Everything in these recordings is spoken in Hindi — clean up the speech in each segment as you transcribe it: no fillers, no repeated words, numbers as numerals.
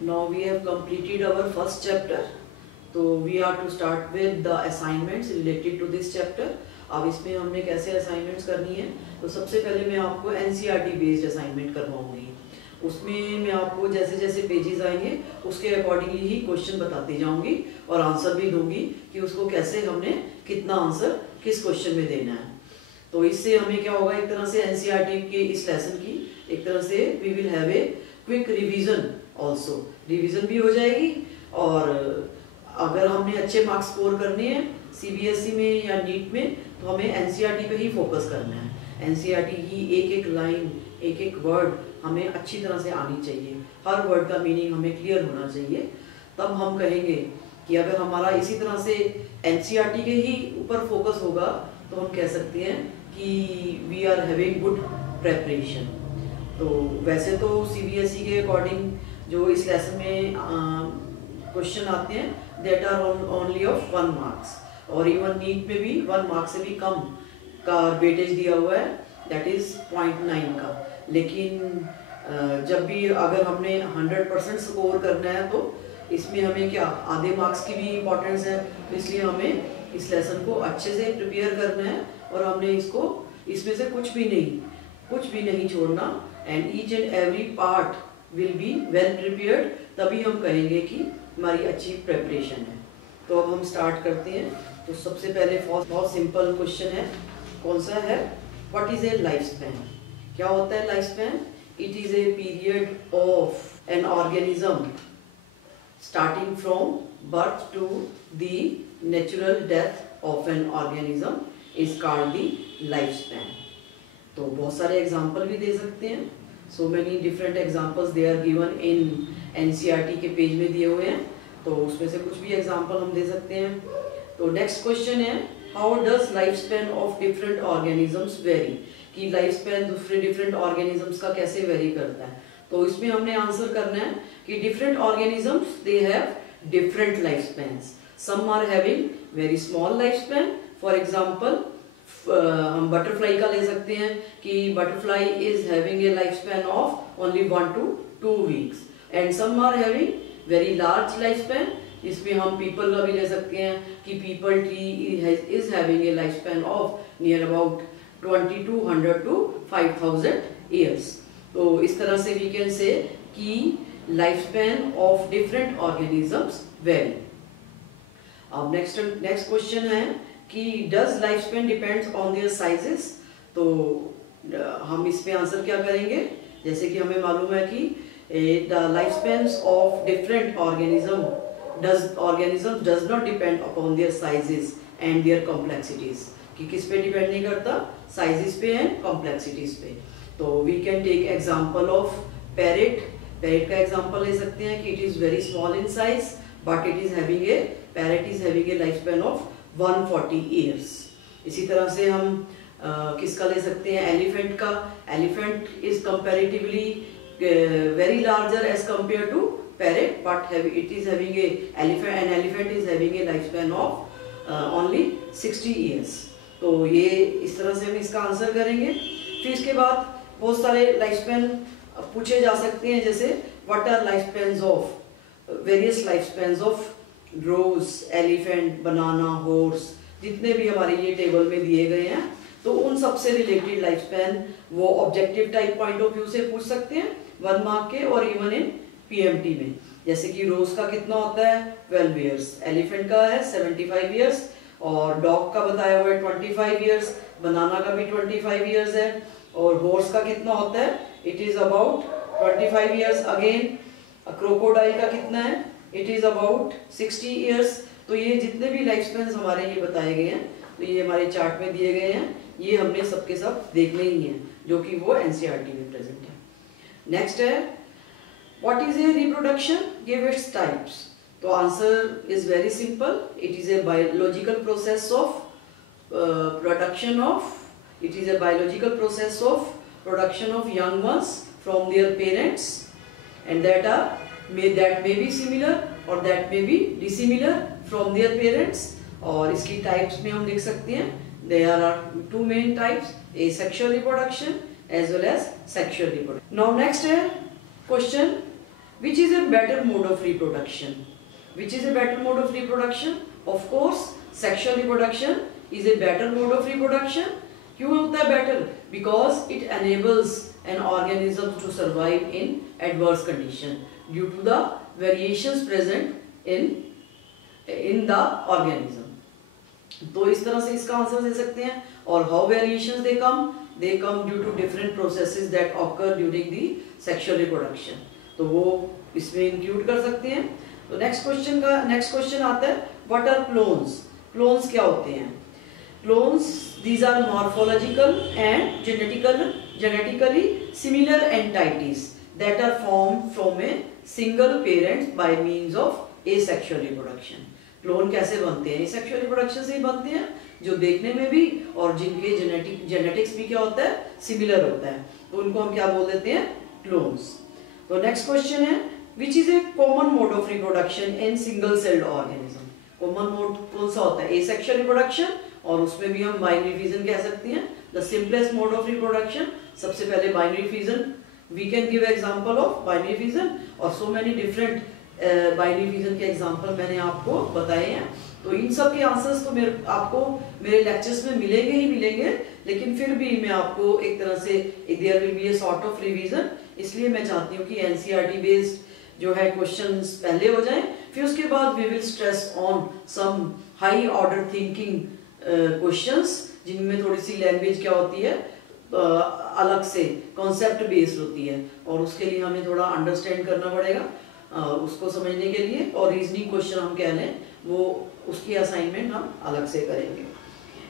Now we have completed our first chapter. So we are to start with the assignments related to this chapter. अब इसमें हमने कैसे असाइनमेंट्स करनी है, तो सबसे पहले मैं आपको एनसीईआरटी बेस्ड असाइनमेंट करवाऊंगी। उसमें मैं आपको जैसे जैसे पेजेस आएंगे उसके अकॉर्डिंगली ही क्वेश्चन बताती जाऊंगी और आंसर भी दूंगी कि उसको कैसे हमने कितना आंसर किस क्वेश्चन में देना है। तो इससे हमें क्या होगा, एक तरह से एनसीईआरटी के इस लेसन की एक तरह से we will have a quick revision also, revision भी हो जाएगी। और अगर हमने अच्छे मार्क्स स्कोर करने हैं सीबीएसई में या नीट में, तो हमें एनसीईआरटी पे ही फोकस करना है। एनसीईआरटी की एक एक लाइन, एक एक वर्ड हमें अच्छी तरह से आनी चाहिए, हर वर्ड का मीनिंग हमें क्लियर होना चाहिए। तब हम कहेंगे कि अगर हमारा इसी तरह से एनसीईआरटी के ही ऊपर फोकस होगा तो हम कह सकते हैं कि we are having good preparation. तो वैसे तो सीबीएसई के अकॉर्डिंग जो इस लेसन में क्वेश्चन आते हैं that are only of 1 marks, और इवन नीट में भी 1 मार्क से भी कम का वेटेज दिया हुआ है, दैट इज 0.9 का। लेकिन जब भी अगर हमने 100% स्कोर करना है तो इसमें हमें क्या आधे मार्क्स की भी इम्पोर्टेंस है, इसलिए हमें इस लेसन को अच्छे से प्रिपेयर करना है और हमने इसको इसमें से कुछ भी नहीं छोड़ना। And each and every part will be well prepared, तभी हम कहेंगे कि हमारी अच्छी प्रिपरेशन है। तो अब हम स्टार्ट करते हैं। तो सबसे पहले बहुत सिंपल क्वेश्चन है, कौन सा है, what is a life span. क्या होता है life span? It is a period of an organism starting from birth to the natural death of an organism is called the life span. तो बहुत सारे एग्जाम्पल भी दे सकते हैं, so many different examples they are given in NCERT के पेज में दिए हुए हैं, तो उसमें से कुछ भी एग्जाम्पल हम दे सकते हैं। तो नेक्स्ट क्वेश्चन है, how does life span of different organisms very, कि लाइफ स्पैन दूसरे डिफरेंट ऑर्गेनिजम्स का कैसे वेरी करता है। तो इसमें हमने आंसर करना है कि different organisms they have different life spans. Some are having very small life span, for example हम बटरफ्लाई का ले सकते हैं कि butterfly is having a life span of only 1 to 2 weeks, and some are having very large life span. इसमें हम पीपल का भी ले सकते हैं कि peepal tree is having a life span of near about 2200 to 5000 years। तो इस तरह से वी कैन से कि life span of different organisms very. अब नेक्स्ट क्वेश्चन है कि does life span depends on their sizes. तो हम इस पे आंसर क्या करेंगे, जैसे कि हमें मालूम है कि the life spans of different organisms does not depend upon their sizes and their complexities, कि किस पे डिपेंड नहीं करता, साइजेस पे एंड कॉम्प्लेक्सिटीज पे। तो we can take example of parrot का एग्जांपल ले सकते हैं कि it is very small in size but it is having a life span of 140 years। इसी तरह से हम किसका ले सकते हैं, एलिफेंट का। Elephant is comparatively very larger as compare to parrot, but it is having an elephant is having a lifespan of only 60 years। तो ये इस तरह से हम इसका आंसर करेंगे। फिर इसके बाद बहुत सारे लाइफ स्पैन पूछे जा सकते हैं, जैसे what our life spans of various life spans of rose, elephant, banana, horse, जितने भी हमारे ये टेबल में दिए गए हैं, तो उन सबसे रिलेटेड लाइफ स्पैन वो objective type point of view से पूछ सकते हैं 1 मार्क के, और इवन इन पीएमटी में। जैसे कि रोज का कितना होता है 12 years, एलिफेंट का है 75 years, और डॉग का बताया हुआ है 25 years, बनाना का भी 25 years है, और हॉर्स का कितना होता है it is about 25 years again. Crocodile का कितना है इट इज अबाउट 60 years। तो ये जितने भी लाइफ स्पैन हमारे ये बताए गए हैं, तो ये हमारे चार्ट में दिए गए हैं, ये हमने सबके सब देखने ही हैं, जो कि वो एनसीईआरटी में प्रेजेंट है। नेक्स्ट है What is a reproduction? Give its types. तो answer is very simple. It is a biological process of production of young ones from their parents, and that may be similar or that may be dissimilar from their parents। और इसकी types में हम देख सकते हैं there are 2 main types, asexual reproduction as well as sexual reproduction। Now next है question, Which is a better mode of reproduction? Which is a better mode of reproduction? Of course, sexual reproduction is a better mode of reproduction. क्यों होता है better? Because it enables an organism to survive in adverse condition due to the variations present in the organism. तो इस तरह से इसका आंसर दे सकते हैं. और how variations they come? They come due to different processes that occur during the sexual reproduction. तो वो इसमें इंक्लूड कर सकते हैं. तो नेक्स्ट क्वेश्चन आता है व्हाट आर क्लोन्स. क्लोन्स क्या होते हैं? Clones these are morphological and genetically similar entities that are formed from a single parent by means of asexual reproduction. Clone कैसे बनते हैं? asexual reproduction से ही बनते हैं, जो देखने में भी और जिनके जेनेटिक्स भी क्या होता है, सिमिलर होता है, तो उनको हम क्या बोल देते हैं? क्लोन्स. तो नेक्स्ट क्वेश्चन है which is A common mode of reproduction in single celled organism. Common mode कौन सा होता है? एसेक्सुअल रिप्रोडक्शन, और उसमें भी हम बाइनरी फिजन कह सकते हैं. The simplest mode of reproduction, सबसे पहले binary fission. We can give example of binary fission और so many different binary fission के एग्जांपल मैंने आपको बताए हैं. तो इन सब के आंसर्स तो आपको मेरे लेक्चर्स में मिलेंगे ही मिलेंगे, लेकिन फिर भी मैं आपको एक तरह से there will be a sort of revision. इसलिए मैं चाहती हूँ कि एनसीईआरटी बेस्ड जो है क्वेश्चंस पहले हो जाएं, फिर उसके बाद we will stress on some high order thinking questions, जिनमें थोड़ी सी लैंग्वेज क्या होती है, अलग से कॉन्सेप्ट बेस्ड होती है, और उसके लिए हमें थोड़ा अंडरस्टैंड करना पड़ेगा उसको समझने के लिए. और रीजनिंग क्वेश्चन हम कह लें, वो उसकी असाइनमेंट हम अलग से करेंगे.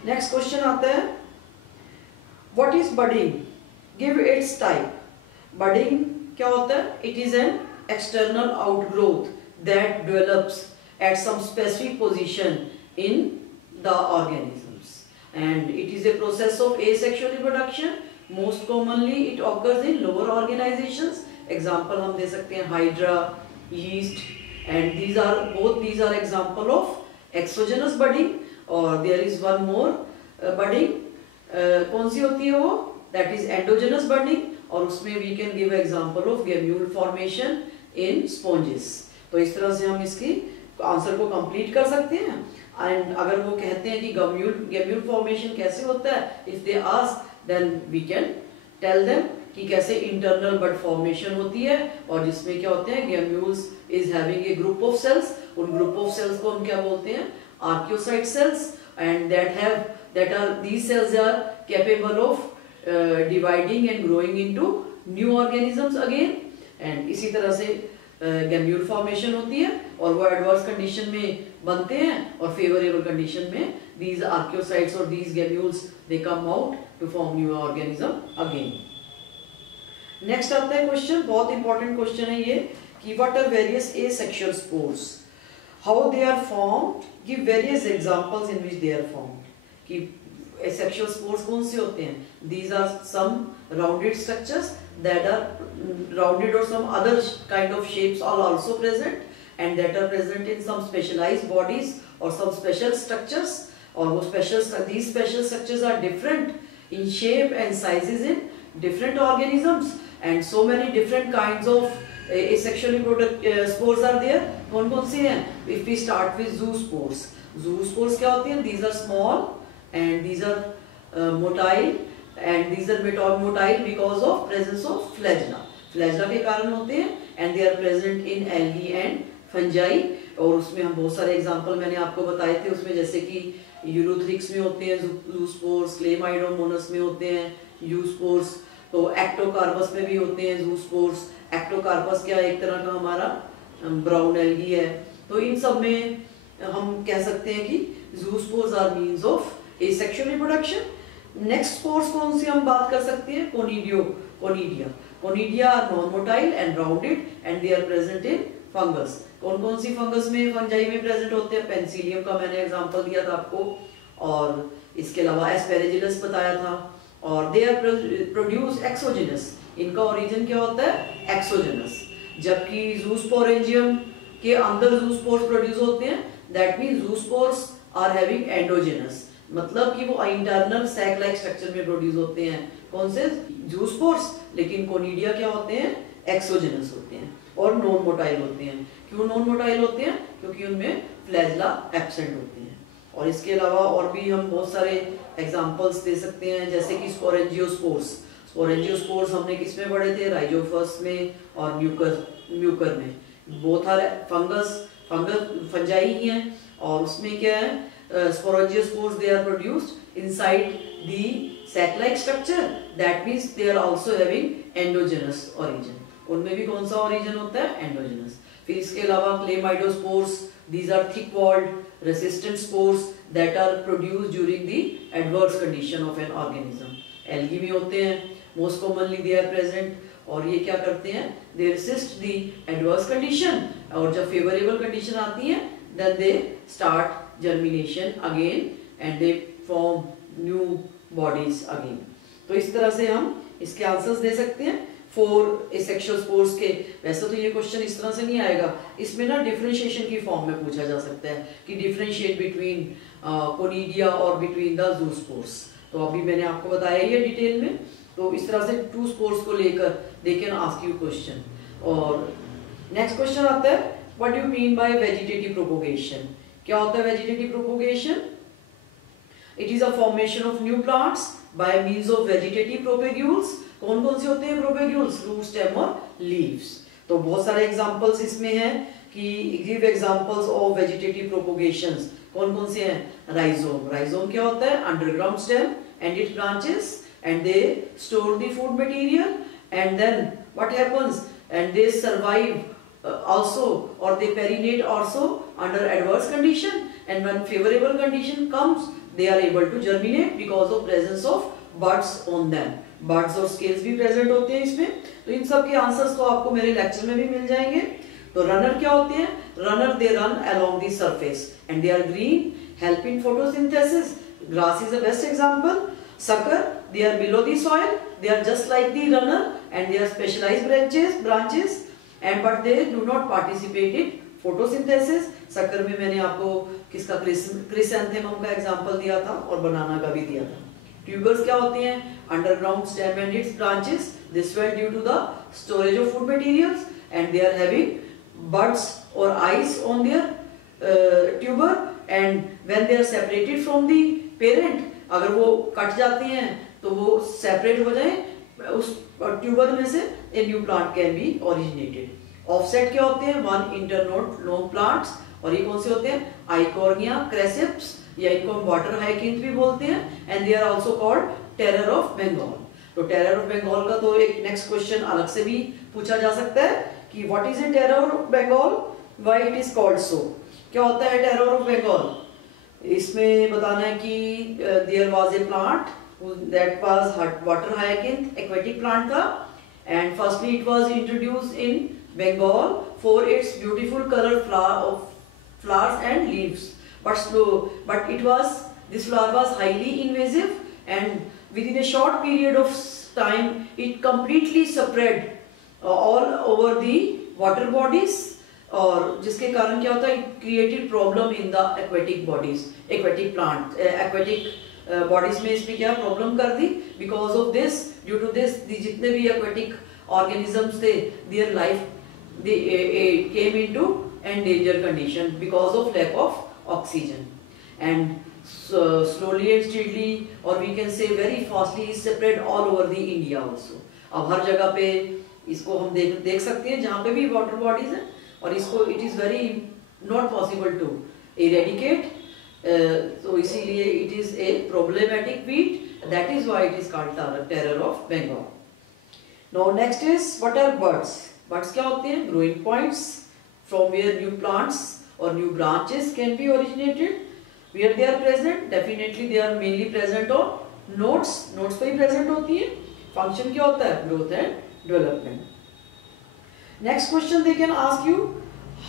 नेक्स्ट क्वेश्चन आता है what is budding, give its type. Budding क्या होता है? It is an external outgrowth that develops at some specific position in the organisms, and it is a process of asexual reproduction. Most commonly it occurs in lower organisations. Example हम दे सकते हैं hydra, yeast, and these are example of exogenous budding. और there is one more budding, कौन सी होती है वो? That is endogenous budding, और उसमें we can give example of gamule formation in sponges. तो इस तरह से हम इसकी आंसर को कंप्लीट कर सकते हैं. एंड अगर वो कहते हैं कि gamule formation कैसे होता है, if they ask then we can tell them कि कैसे इंटरनल बड फॉर्मेशन होती है, और जिसमें क्या होते हैं gemmules is having a group of cells. उन ग्रुप ऑफ सेल्स को हम क्या बोलते हैं? Archaeocyte cells. And these cells are capable of dividing and growing into new organisms again. And इसी तरह से गैम्यूल फॉर्मेशन होती है, और वो एडवर्स कंडीशन में बनते हैं, और फेवरेबल कंडीशन में these archaeocytes और these gammules they come out to form new organism again. Next आता है क्वेश्चन, बहुत इंपॉर्टेंट क्वेश्चन है ये, कि what are various asexual spores, how they are formed, give various examples in which they are formed. कि एसेक्सुअल स्पोर्स कौन से होते हैं? These are some rounded structures that are rounded, और some other kind of shapes are also present, and that are present in some specialised bodies और सम स्पेशल स्ट्रक्चर्स. और वो these special structures are different in shape and sizes in different organisms. And so many different kinds of asexual spores are there. कौन से हैं? If we start with zoospores. Zoospores क्या होती हैं? These are small and these are motile, and these are motile because of presence of flagella. Flagella के कारण होते हैं, and they are present in algae and fungi. और उसमें हम बहुत सारे एग्जाम्पल मैंने आपको बताए थे, उसमें जैसे कि यूरोथ्रिक्स में होते हैं जूस्पोर्स, क्लेमाइडोमोनस में होते हैं यूस्पोर्स, तो एक्टोकार्पस में भी होते हैं जूस्पोर्स. एक्टोकार्पस क्या एक तरह का हमारा ब्राउन एल्गी है. तो इन सब में हम कह सकते हैं कि zoospores are means of asexual reproduction. Next spores कौन सी हम बात कर सकते हैं? Conidia are non motile and rounded, and they are present in fungus. कौन सी फंगस में, फंजाई में प्रेजेंट होते हैं? पेंसिलियम का मैंने एग्जांपल दिया था आपको, और इसके अलावा एस्पेरेजिलस बताया था. और दे आर प्रोड्यूस एक्सोजेनस. इनका ओरिजिन क्या होता है? एक्सोजेनस. जबकि जूस्पोरेंजियम के अंदर जूस्पोर्स प्रोड्यूस होते हैं, that means zoospores are having endogenous, मतलब कि वो इंटरनल सैक लाइक स्ट्रक्चर में प्रोड्यूस होते हैं. कौन से? जूस्पोर्स. लेकिन कोनिडिया क्या होते हैं? एक्सोजेनस होते हैं. और नॉन मोटाइल होते हैं। क्यों नॉन मोटाइल होते हैं? क्योंकि उनमें फ्लैजला एब्सेंट होते हैं। और इसके अलावा और भी हम बहुत सारे एग्जांपल्स दे सकते हैं, जैसे कि स्पोरेंजियोस्पोर्स। स्पोरेंजियोस्पोर्स हमने किस में पढ़े थे? राइजोफस में और म्यूकर में। बोथ आर फंजाई ही हैं। और उसमें क्या है, sporangiospores they are produced inside the sac-like structure, that means they are also having endogenous origin। उनमें भी कौन सा origin होता है? एंडोजेनस। फिर इसके अलावा chlamydospores, these are thick walled resistant spores that are produced during the adverse condition of an organism। Algae में होते हैं, most commonly they are present, और ये क्या करते हैं? they resist the adverse condition, और जब favorable condition आती है then they start germination again and they form new bodies again। तो इस तरह से हम इसके आंसर्स दे सकते हैं फॉर सेक्सुअल स्पोर्स के। वैसे तो ये क्वेश्चन इस तरह से नहीं आएगा, इसमें ना डिफरेंशिएशन की फॉर्म में पूछा जा सकता है कि डिफरेंशिएट बिटवीन कोनिडिया और बिटवीन द ज़ूस्पोर्स। तो अभी मैंने आपको बताया ही है डिटेल में। तो इस तरह से टू स्पोर्स को लेकर they can ask you question. और नेक्स्ट क्वेश्चन आता है, what do you mean by vegetative propagation? क्या होता है vegetative propagation? It is a formation of new plants by means of vegetative propagules। कौन कौन से होते हैं प्रोपेग्यूल्स? रूट, स्टेम और लीव्स। तो बहुत सारे एग्जांपल्स इसमें हैं कि give examples of vegetative propagations. कौन कौन से हैं? राइजोम। राइजोम क्या होता है? Underground stem and it branches and they store the food material and then what happens and they survive also or they perinate also under adverse condition, and when favorable condition comes they are able to germinate because of presence of buds on them। buds और scales भी present होते हैं इसमें। तो इन सब के आंसर्स तो आपको मेरे लेक्चर में भी मिल जाएंगे। तो रनर क्या होते हैं? Runner they run along the surface and they are green, help in photosynthesis। grass is the best example। sucker, they are below the soil, they are just like the runner and they are specialized branches and but they do not participate in photosynthesis। शक्कर में मैंने आपको किसका क्रिसैंथेमम का एग्जांपल दिया था और बनाना का भी दिया था। ट्यूबर्स क्या होते हैं? Underground stem and its branches, this well due to the storage of food materials and they are having buds और eyes on their tuber and when they are separated from the parent, अगर वो कट जाती हैं तो वो सेपरेट हो जाए उस ट्यूबर में से, a new plant can be originated. Offset क्या होते हैं? One internode long plants. और ये कौन से होते हैं? आइकॉर्निया, क्रेसिप्स, या इनको हम वाटर हाइकिंथ भी बोलते हैं and they are also called terror of Bengal. तो टेरर ऑफ बंगाल का तो एक नेक्स्ट क्वेश्चन अलग से भी पूछा जा सकता है कि what is a terror of Bengal, why it is called so. क्या होता है टेरर ऑफ बंगाल? इसमें बताना है कि there was a plant that was water hyacinth, aquatic plant था, and firstly it was introduced in Bengal for its beautiful color flowers and leaves, but this flower was highly invasive and within a short period of time it completely spread all over the water bodies, और जिसके कारण क्या होता है? it created problem in the aquatic bodies, aquatic plant, aquatic bodies में इसमें क्या प्रॉब्लम कर दी? Because of this, due to this, जितने भी एक्वेटिक ऑर्गेनिजम्स थे their life they came into endanger condition because of lack of oxygen and slowly and steadily और we can say very fastly spread all over the India also. अब हर जगह पे इसको हम देख सकते हैं जहाँ पे भी वाटर बॉडीज हैं, और इसको it is very not possible to eradicate. तो इसीलिए it is a problematic weed, that is why it is called terror of Bengal. Now next is what are birds? Birds क्या होते हैं? Growing points from where new plants और new branches can be originated. Where they are present? Definitely they are mainly present on nodes. Nodes पे ही प्रेजेंट होती है। फंक्शन क्या होता है? Growth and development. Next question they can ask you,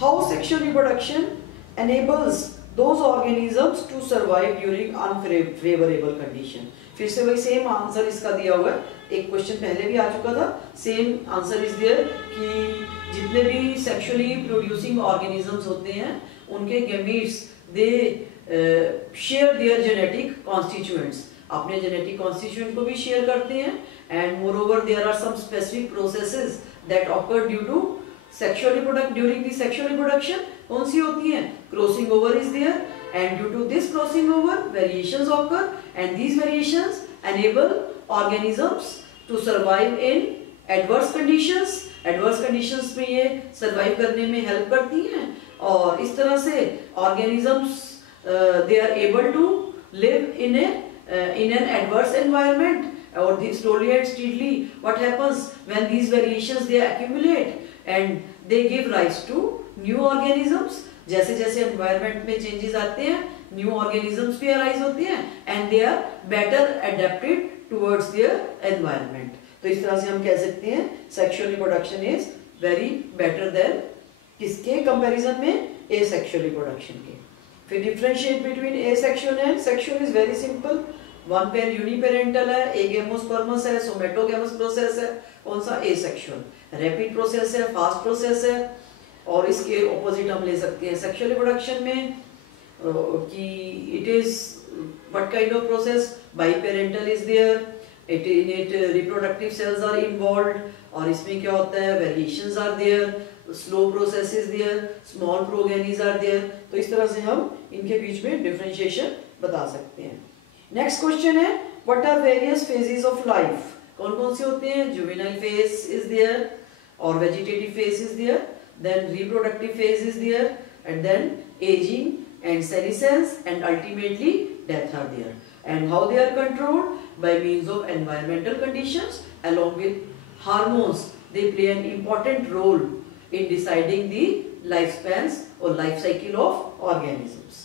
how sexual reproduction enables those organisms to survive during unfavorable condition। फिर से वही सेम आंसर इसका दिया हुआ है, एक क्वेश्चन पहले भी आ चुका था, सेम आंसर इज देयर कि जितने भी सेक्सुअली प्रोड्यूसिंग ऑर्गेनिजम्स होते हैं उनके gametes they share their genetic constituents, अपने जेनेटिक कॉन्स्टिट्यूएंट को भी शेयर करते हैं and moreover there are some specific processes that occur due to sexual reproduction during the sexual reproduction कौन सी होती है? Crossing over is there and due to this crossing over variations occur and these variations enable organisms to survive in adverse conditions. Adverse conditions में ये सर्वाइव करने में हेल्प करती हैं और इस तरह से organisms they are able to live in an adverse environment, or slowly and steadily what happens when these variations they accumulate and they give rise to new organisms। जैसे जैसे environment में changes आते हैं new organisms भी arise होते हैं and they are better adapted towards their environment। तो इस तरह से हम कह सकते हैं sexual reproduction is very better than किसके comparison में asexual reproduction के। फिर differentiate between asexual and sexual is very simple. One pair uniparental है, एगेमोस्पर्मस है, सोमेटोगेमस प्रोसेस है, कौन सा? एसेक्सुअल। रैपिड प्रोसेस है, फास्ट प्रोसेस है और इसके ऑपोजिट हम ले सकते हैं सेक्सुअल रिप्रोडक्शन में कि it is what kind of process? Biparental is there, it reproductive cells are involved और इसमें क्या होता है? Variations are there, slow process is there, small progenies are there. तो इस तरह से हम इनके बीच में डिफरेंशिएशन बता सकते हैं। नेक्स्ट क्वेश्चन है what are various phases of life? कौन कौन से होते हैं? जुवेनाइल फेज इज देयर और vegetative phase is there, then reproductive phase is there and then ageing and senescence and ultimately death are there, and how they are controlled by means of environmental conditions along with hormones। They play an important role in deciding the lifespans or life cycle of organisms।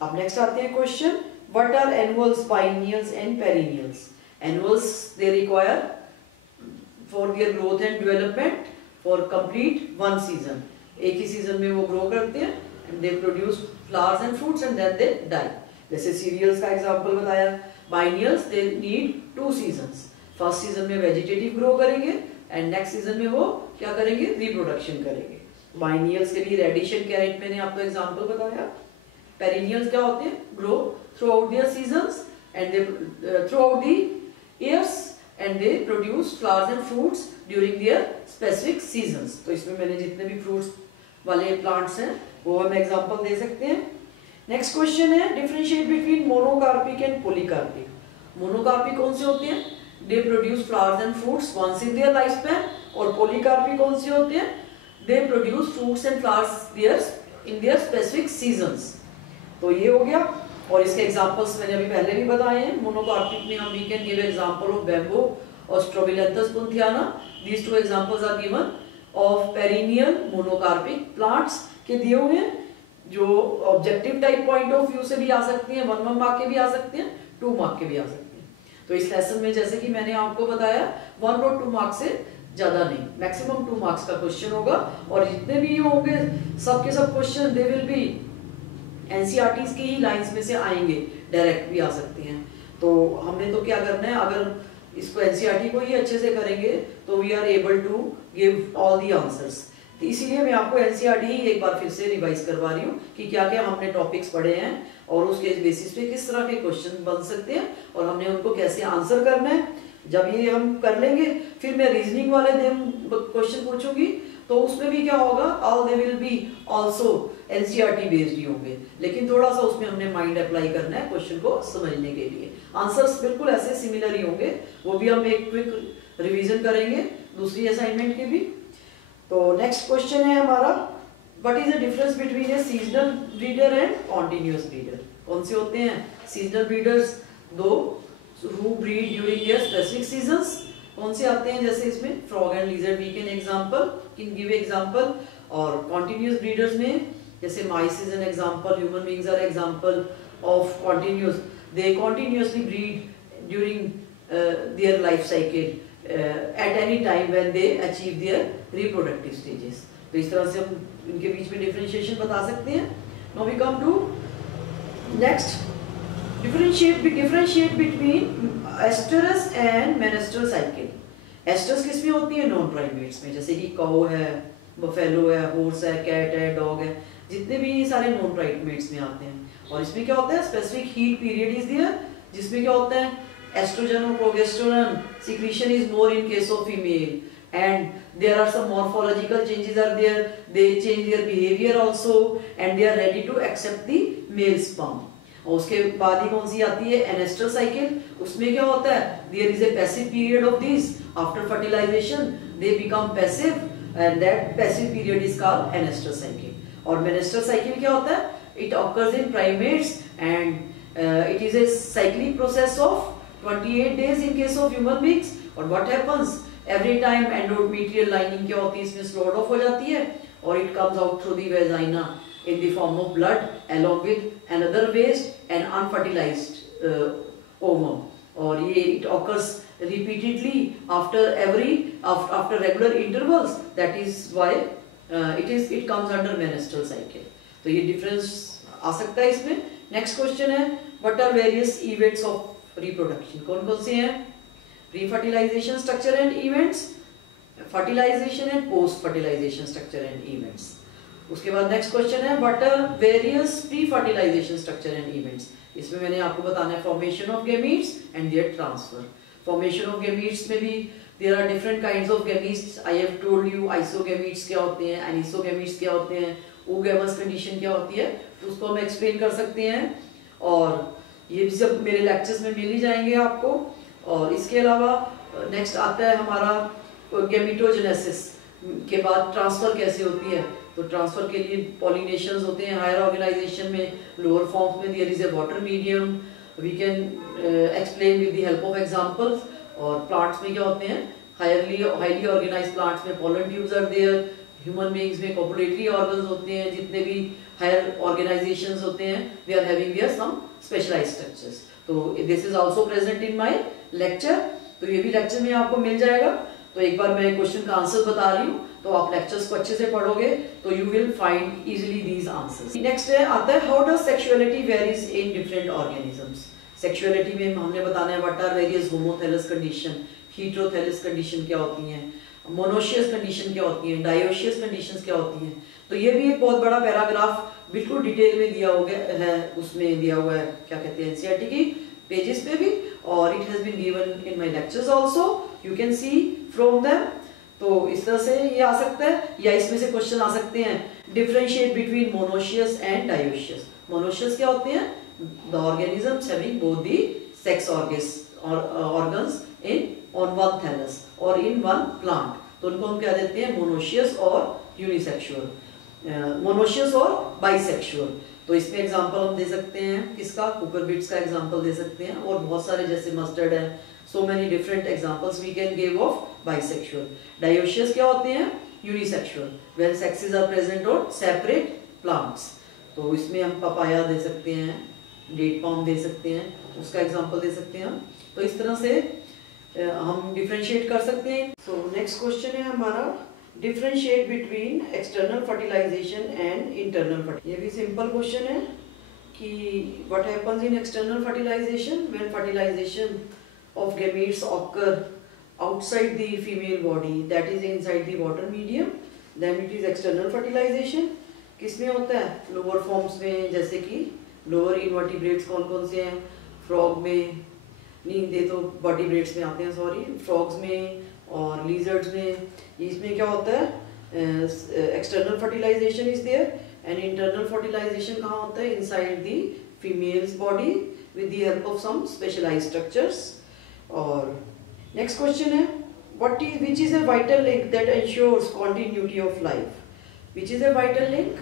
अब next आते हैं question what are annuals, biennials and perennials? Annuals they require for their growth and development for complete one season। एक ही सीजन में वो ग्रो करते हैं and they produce flowers and fruits and then they die। जैसे सीरियल्स का एग्जांपल बताया। Biennials they need 2 seasons। First season में वेजिटेटिव ग्रो करेंगे एंड नेक्स्ट सीजन में वो क्या करेंगे? रिप्रोडक्शन करेंगे। बाइनियल्स के लिए रेडिशन कैरेट मैंने आपको एग्जांपल बताया। पेरिनियल्स क्या होते हैं? Grow throughout their seasons and they throughout the years and they produce flowers and fruits during their specific seasons. तो इसमें मैंने जितने भी फ्रूट्स वाले प्लांट्स हैं वो हम एग्जांपल दे सकते हैं। नेक्स्ट क्वेश्चन है differentiate between monocarpic and polycarpic. Monocarpic कौन से होते हैं? They produce flowers and fruits once in their life span. और पॉलीकार्पिक कौन से होते हैं? They produce fruits and flowers in their specific seasons. तो ये हो गया और इसके एग्जांपल्स मैंने अभी पहले भी बताए हैं। मोनोकार्पिक में हम we can give example of bamboo और स्ट्रोबिलेंथस पुंथियाना। These 2 examples are given of perennial monocarpic plants के दिए हुए हैं जो objective type point of view से भी आ सकती हैं, 1 मार्क के भी आ सकते हैं, 2 मार्क के भी आ सकते हैं। तो इस लेसन में जैसे कि मैंने आपको बताया 1 और 2 मार्क्स से ज्यादा नहीं, मैक्सिमम 2 मार्क्स का क्वेश्चन होगा और जितने भी होंगे सब के सब question they will B NCERTs की ही लाइंस में से आएंगे, डायरेक्ट भी आ सकते हैं। तो हमने तो क्या करना है, अगर इसको एनसीईआरटी को ही अच्छे से करेंगे तो we are able to give all the answers. तो इसीलिए मैं आपको एनसीईआरटी ही एक बार फिर से रिवाइज करवा रही हूँ कि क्या क्या हमने टॉपिक्स पढ़े हैं और उसके बेसिस पे किस तरह के क्वेश्चन बन सकते हैं और हमने उनको कैसे आंसर करना है। जब ये हम कर लेंगे फिर मैं रीजनिंग वाले दिन क्वेश्चन पूछूंगी तो उसमें भी क्या होगा, all they will be also NCERT based ही होंगे, लेकिन थोड़ा सा उसमें हमने माइंड अप्लाई करना है क्वेश्चन को समझने के लिए। आंसर्स बिल्कुल ऐसे सिमिलर ही होंगे, वो भी हम एक क्विक रिवीजन करेंगे दूसरी असाइनमेंट के भी। तो नेक्स्ट क्वेश्चन है हमारा, what is the difference between a seasonal breeder and continuous breeder. कौन से होते हैं सीजनल ब्रीडर्स? दो who breed during their specific seasons। कौन से आते हैं जैसे इसमें frog and lizard we can example can give example. और कॉन्टिन्यूअस ब्रीडर्स में जैसे mice is an example, human beings are example of continuous, they continuously breed during their life cycle at any time when they achieve their reproductive stages. तो इस तरह से हम इनके बीच में डिफरेंशिएशन बता सकते हैं। Now we come to next, differentiate between estrus and menstrual cycle। Estrus किस में होती है? नॉन प्राइमेट्स में, जैसे कि काऊ है, बफेलो है, हॉर्स है, कैट है, डॉग है, जितने भी सारे नॉन प्राइमेट्स में आते हैं। और इसमें क्या होता है, specific heat period is there, जिसमें क्या होता है एस्ट्रोजन और progesterone secretion is more in case of female and there are some morphological changes are there, they change their behavior also, and they are ready to accept the male sperm. और उसके बाद ही कौन सी आती है, एनेस्टर साइकिल. उसमें क्या होता है, there is a passive period of this, after fertilization they become passive and that passive period is called anoestrus cycle. और मेनेस्टर साइकिल क्या होता है, it occurs in primates and it is a cyclic process of 28 days in case of human beings. और what happens every time endometrial lining क्या होती है इसमें slowed off हो जाती है और it comes out through the vagina in the form of blood along with another waste and unfertilized ovum. और ये it occurs repeatedly after regular intervals. That is why it comes under menstrual cycle. तो ये difference आ सकता है इसमें. Next question है, what are various events of reproduction? कौन कौन से हैं, pre fertilization structure and events, fertilization and post fertilization structure and events. उसके बाद नेक्स्ट क्वेश्चन है, what are various pre fertilization structure and events. इसमें मैंने आपको बताना है formation of gametes and their transfer. Formation of gametes में भी there are different kinds of gametes. I have told you isogametes क्या होते हैं, एनिसोगैमीट्स क्या होते हैं, ओगैमस कंडीशन क्या होती है, तो उसको हम एक्सप्लेन कर सकते हैं. और ये भी सब मेरे लेक्चर्स में मिल ही जाएंगे आपको. और इसके अलावा नेक्स्ट आता है हमारा गैमीटोजेनेसिस के बाद ट्रांसफर कैसे होती है. तो ट्रांसफर के लिए पॉलिनेशंस होते हैं हायर ऑर्गेनाइजेशन में, लोअर फॉर्म्स में there is a water medium, we can explain with the help of examples. और प्लांट्स में क्या होते हैं, हाईली ऑर्गेनाइज्ड प्लांट्स में pollen tubes are there, human beings में कोपुलेटरी ऑर्गन्स होते हैं, जितने भी हायर ऑर्गेनाइजेशंस होते हैं they are having their some specialised structures. तो this is also present in my lecture. तो ये भी लेक्चर में आपको मिल जाएगा. तो एक बार मैं क्वेश्चन का आंसर बता रही हूँ, तो आप लेक्चर्स को अच्छे से पढ़ोगे तो you will find easily these answers. Next है आता है, how does sexuality varies in different organisms. Sexuality में हमने बताना है what are various homothallic condition, heterothallic condition क्या होती हैं, मोनोशियस कंडीशन क्या होती है, डायोशियस कंडीशंस क्या होती हैं. तो ये भी एक बहुत बड़ा पैराग्राफ बिल्कुल डिटेल में दिया हुआ है, उसमें दिया हुआ है क्या कहते हैं एनसीईआरटी की पेजेस पे भी, और it has been given in my lectures also, you can see from them. तो इस तरह से ये आ सकता है, या इसमें से क्वेश्चन आ सकते हैं, differentiate between monoecious and dioecious. Monoecious क्या होते हैं, the organisms having both the sex organs in on one thallus और इन वन प्लांट. तो उनको हम क्या देते हैं, मोनोशियस और यूनिसेक्सुअल, मोनोशियस और बाइसेक्सुअल. तो इसमें एग्जांपल हम दे सकते हैं किसका, कुकुरबिट्स का एग्जांपल दे सकते हैं, और बहुत सारे जैसे मस्टर्ड है, so many different examples we can give of bisexual. Dioecious क्या होते हैं, unisexual, when sexes are present on separate plants. तो इसमें हम पपाया दे सकते हैं, डेट पाम दे सकते हैं, उसका एग्जांपल दे सकते हैं. तो इस तरह से हम डिफरेंशिएट कर सकते हैं. सो नेक्स्ट क्वेश्चन है हमारा, differentiate between external fertilisation and internal fertilisation. ये भी सिंपल क्वेश्चन है कि what happens in external fertilisation, when fertilisation of gametes occur outside the female body that is inside the water medium, then it is external fertilisation. किसमें होता है, लोअर फॉर्म्स में, जैसे कि लोअर इनवर्टिब्रेट्स कौन कौन से हैं, फ्रॉग में, नहीं दे तो वर्टिब्रेट्स में आते हैं, सॉरी, फ्रॉग्स में और लिजर्ड्स में. इसमें क्या होता है, external fertilisation is there, and internal fertilisation कहाँ होता है, inside the females body with the help of some specialised structures. और नेक्स्ट क्वेश्चन है, which is a vital link that ensures continuity of life. Which is a vital link?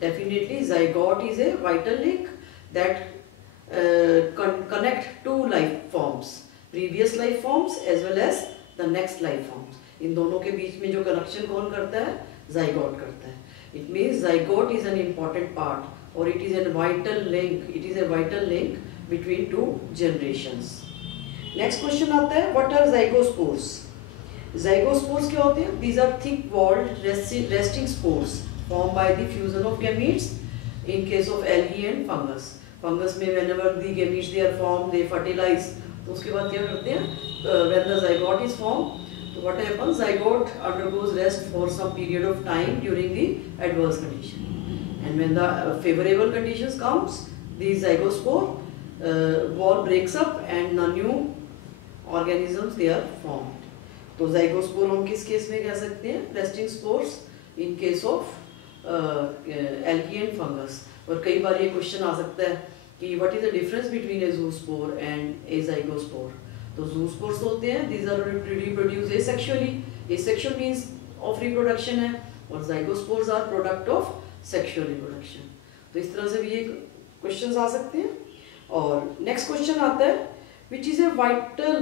Definitely zygote is a vital link that connect two life forms, previous life forms as well as the next life forms. इन दोनों के बीच में जो कनेक्शन कौन करता है, zygote करता है. It means zygote is an important part, or it is a vital link. It is a vital link between two generations. Next question आता है, what are zygospores? Zygospores क्या होते हैं? These are thick-walled resting spores formed by the fusion of gametes in case of algae and fungus. Fungus में whenever the gametes they are formed, they fertilize. तो उसके बाद क्या करते हैं? When the zygote is formed, so what happens? Zygote undergoes rest for some period of time during the adverse condition. And when the favorable conditions comes, the zygospore wall breaks up and the new organisms they are formed. तो जाइगोस्पोर हम किस केस में कह सकते हैं? Resting spores in case of algae and fungus. और कई बार ये क्वेश्चन आ सकता है कि what is the difference between a zoospore and a zygospore. तो ज़ूस्पोर्स होते हैं these are reproduce asexually, asexual means of reproduction है, और zygospores are product of sexual reproduction. तो इस तरह से भी ये क्वेश्चंस आ सकते हैं। और नेक्स्ट क्वेश्चन आता है which is a vital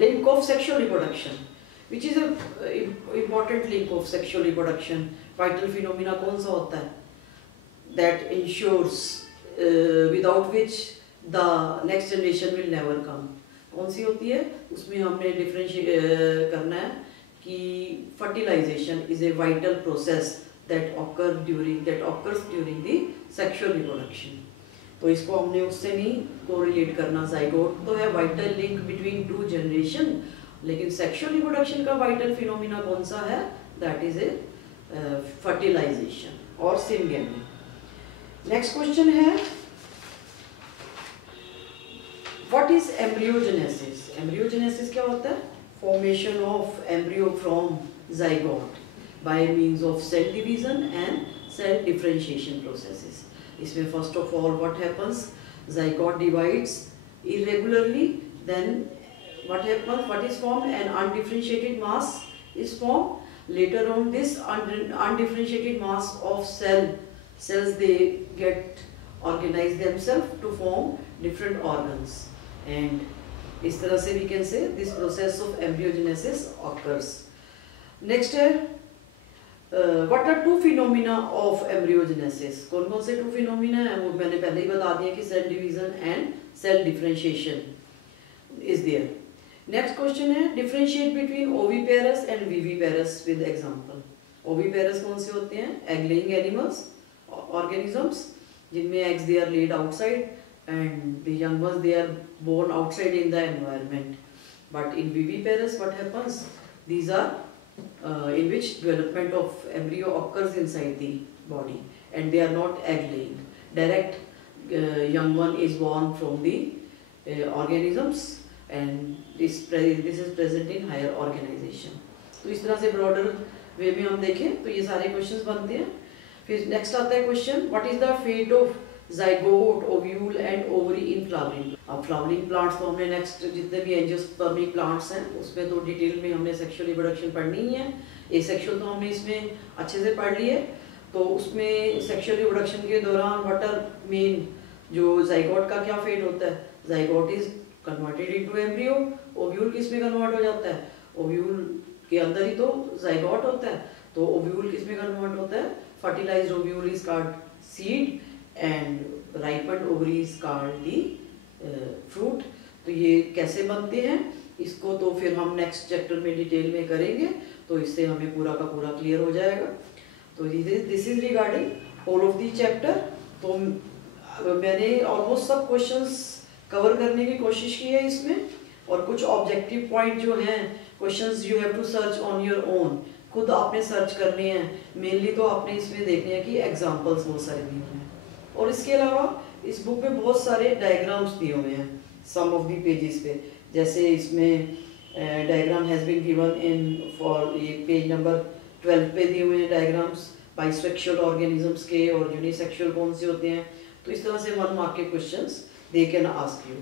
link of sexual reproduction, which is a important link of sexual reproduction. Vital phenomena कौन सा होता है? That ensures without which the next generation will never come. कौन सी होती है? उसमें हमने डिफरेंशिएट करना है कि fertilisation is a vital process that occurs during the sexual reproduction। तो इसको हमने उससे नहीं कोरिलेट करना। जाइगोट तो है vital link between two generation, लेकिन सेक्सुअल रिप्रोडक्शन का वाइटल फिनोमिना कौन सा है? दैट इज ए फर्टिलाइजेशन और सिम्बियन। नेक्स्ट क्वेश्चन है व्हाट इज एम्ब्रियोजेनेसिस। एम्ब्रियोजेनेसिस क्या होता है? Formation of embryo from zygote by means of cell division and cell differentiation processes। इसमें first of all what happens? Zygote divides irregularly, then what happens? What is formed? An undifferentiated mass is formed. Later on, this undifferentiated mass of cells they get organize themselves to form different organs, and इस तरह से we can say this process of embryogenesis occurs। Next है What are two phenomena of embryogenesis? कौन कौन से टू फिनोमिना है वो मैंने पहले ही बता दिया कि cell division and cell differentiation is there. Next question है differentiate between oviparous and viviparous with example. Oviparous कौन से होते हैं? एग लेइंग एनिमल्स, ऑर्गेनिजम्स जिनमें eggs they are laid outside and the young ones they are born outside in the environment. But in viviparous what happens? These are in which development of embryo occurs inside the body and they are not egg laying. Direct young one is born from the organisms and this is present in higher organization। तो इस तरह से broader way में हम देखें तो ये सारे questions बनते हैं। फिर next आता है question what is the fate of zygote, ovule and ovary in flowering। अब फ्लावरिंग प्लांट्स तो हमने नेक्स्ट जितने भी एंजियोस्पर्मिक प्लांट्स हैं उसमें तो डिटेल में हमने सेक्सुअल रिप्रोडक्शन पढ़नी ही है। एसेक्सुअल तो हमने इसमें अच्छे से पढ़ लिए। तो उसमें सेक्सुअल रिप्रोडक्शन के दौरान व्हाट आर मेन जो जाइगोट का क्या फेट होता है? Zygote is converted into embryo. Ovule किस में कन्वर्ट हो जाता है? ओव्यूल के अंदर ही तो जाइगोट होता है। तो ओव्यूल किस में कन्वर्ट होता है? Fertilised ovule is called seed and ripened ovary is called the fruit. तो ये कैसे बनते हैं इसको तो फिर हम नेक्स्ट चैप्टर में डिटेल में करेंगे, तो इससे हमें पूरा का पूरा क्लियर हो जाएगा। तो this is regarding all of the chapter. तो मैंने ऑलमोस्ट सब क्वेश्चंस कवर करने की कोशिश की है इसमें, और कुछ ऑब्जेक्टिव पॉइंट जो हैं questions you have to search on your own, खुद आपने सर्च करने हैं। मेनली तो आपने इसमें देखने हैं कि एग्जाम्पल्स बहुत सारे दिए हुए हैं, और इसके अलावा इस बुक में बहुत सारे डायग्राम्स दिए हुए हैं सम ऑफ दी पेजेस पे। जैसे इसमें diagram has been given in for ये पेज नंबर 12 पे दिए हुए हैं डायग्राम्स बाइसेक्सुअल ऑर्गेनिजम्स के और यूनिसेक्सुअल कौन से होते हैं। तो इस तरह से 1 मार्क के questions they can ask you.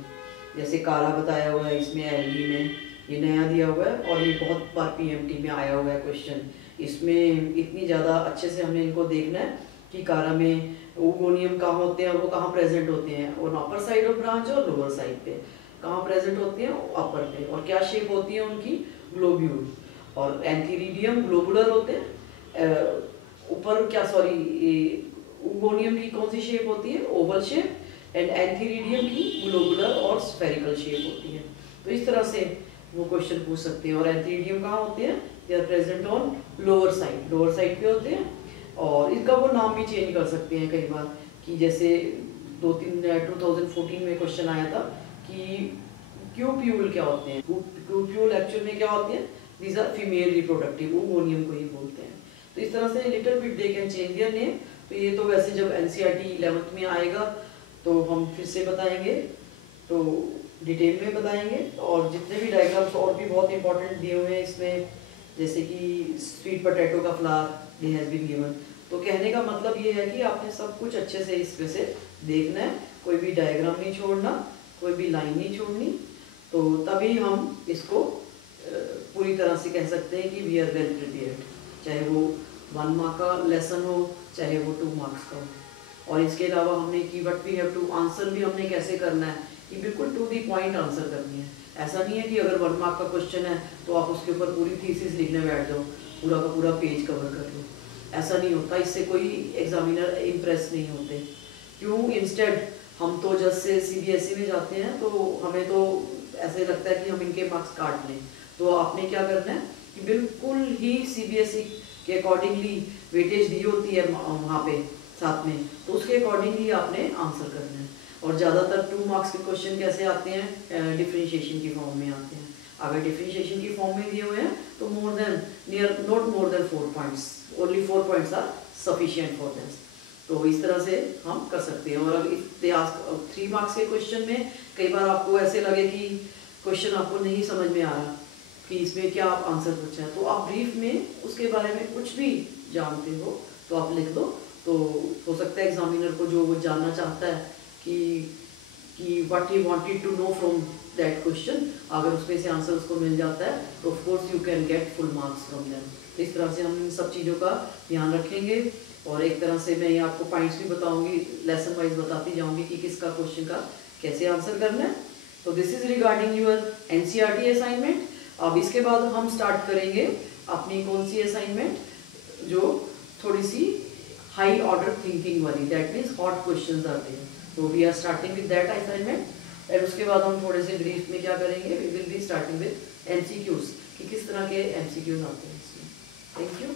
जैसे कारा बताया हुआ है इसमें एल्गी में, ये नया दिया हुआ है और ये बहुत बार पीएमटी में आया हुआ है क्वेश्चन। इसमें इतनी ज़्यादा अच्छे से हमने इनको देखना है कि कारा में ओगोनियम कहाँ होते हैं और वो कहाँ प्रेजेंट होते हैं, और अपर साइड ऑफ ब्रांच और लोअर साइड पे कहाँ प्रेजेंट होते हैं अपर पे, और क्या शेप होती है उनकी? ग्लोब्यूल। और एंथीरिडियम ग्लोबुलर होते हैं, ऊपर क्या ओगोनियम की कौन सी शेप होती है? ओवल शेप, एंड एंथीरिडियम की ग्लोबुलर और स्फेरिकल शेप होती है। तो इस तरह से वो क्वेश्चन पूछ सकते हैं। और एंथीरिडियम कहाँ होते हैं? They are present on lower side पे होते हैं, और इसका वो नाम भी चेंज कर सकते हैं कई बार, कि जैसे 2014 में क्वेश्चन आया था कि क्यूप्यूल क्या होते हैं। क्यूप्यूल एक्चुअल में क्या होते हैं? These are female reproductive oogonium को ही बोलते हैं। तो इस तरह से little bit they can change their name. तो ये तो वैसे जब एनसीईआरटी 11th में आएगा तो हम फिर से बताएंगे। तो डिटेल में बताएंगे। और जितने भी डायग्राम्स और भी बहुत इंपॉर्टेंट दिए हुए हैं इसमें, जैसे कि स्वीट पोटैटो का फ्लावर हैज़ बीन गिवन। तो कहने का मतलब ये है कि आपने सब कुछ अच्छे से इसमें से देखना है, कोई भी डायग्राम नहीं छोड़ना, कोई भी लाइन नहीं छोड़नी। तो तभी हम इसको पूरी तरह से कह सकते हैं कि वी आर वेल प्रिपेयर्ड, चाहे वो 1 मार्क का लेसन हो, चाहे वो 2 मार्क्स का हो। और इसके अलावा हमने कि what we have to answer भी हमने कैसे करना है कि बिल्कुल टू दी पॉइंट आंसर करनी है। ऐसा नहीं है कि अगर 1 मार्क का क्वेश्चन है तो आप उसके ऊपर पूरी थीसिस लिखने बैठ जाओ, पूरा का पूरा पेज कवर कर लो। ऐसा नहीं होता, इससे कोई एग्जामिनर इम्प्रेस नहीं होते। क्यों? इंस्टेड हम तो जस्ट से सीबीएसई में जाते हैं तो हमें तो ऐसे लगता है कि हम इनके मार्क्स काट लें। तो आपने क्या करना है कि बिल्कुल ही सीबीएसई के अकॉर्डिंगली वेटेज दी होती है वहाँ पे साथ में, तो उसके अकॉर्डिंगली आपने आंसर करना है। और ज़्यादातर 2 मार्क्स के क्वेश्चन कैसे आते हैं? डिफरेंशिएशन की फॉर्म में आते हैं। अगर डिफरेंशिएशन की फॉर्म में दिए हुए हैं तो not more than 4 points, only 4 points are sufficient for this. तो इस तरह से हम कर सकते हैं। और अगर इतिहास 3 मार्क्स के क्वेश्चन में कई बार आपको ऐसे लगे कि क्वेश्चन आपको नहीं समझ में आ रहा कि इसमें क्या आप आंसर पूछा है, तो आप ब्रीफ में उसके बारे में कुछ भी जानते हो तो आप लिख दो। तो हो सकता है एग्जामिनर को जो वो जानना चाहता है कि what he wanted to know from that question, अगर उसमें से आंसर उसको मिल जाता है तो of course you can get full marks from them. इस तरह से हम इन सब चीज़ों का ध्यान रखेंगे। और एक तरह से मैं ये आपको पॉइंट्स भी बताऊंगी, लेसन वाइज बताती जाऊंगी कि किसका क्वेश्चन का कैसे आंसर करना है। तो this is regarding your NCERT assignment. अब इसके बाद हम स्टार्ट करेंगे अपनी कौन सी असाइनमेंट, जो थोड़ी सी हाई ऑर्डर थिंकिंग वाली, दैट मीन्स हॉट क्वेश्चंस आते हैं। तो we are starting with that assignment. और उसके बाद हम थोड़े से ब्रीफ में क्या करेंगे, we will be starting with MCQs कि किस तरह के एमसीक्यूज आते हैं इसमें। Thank you.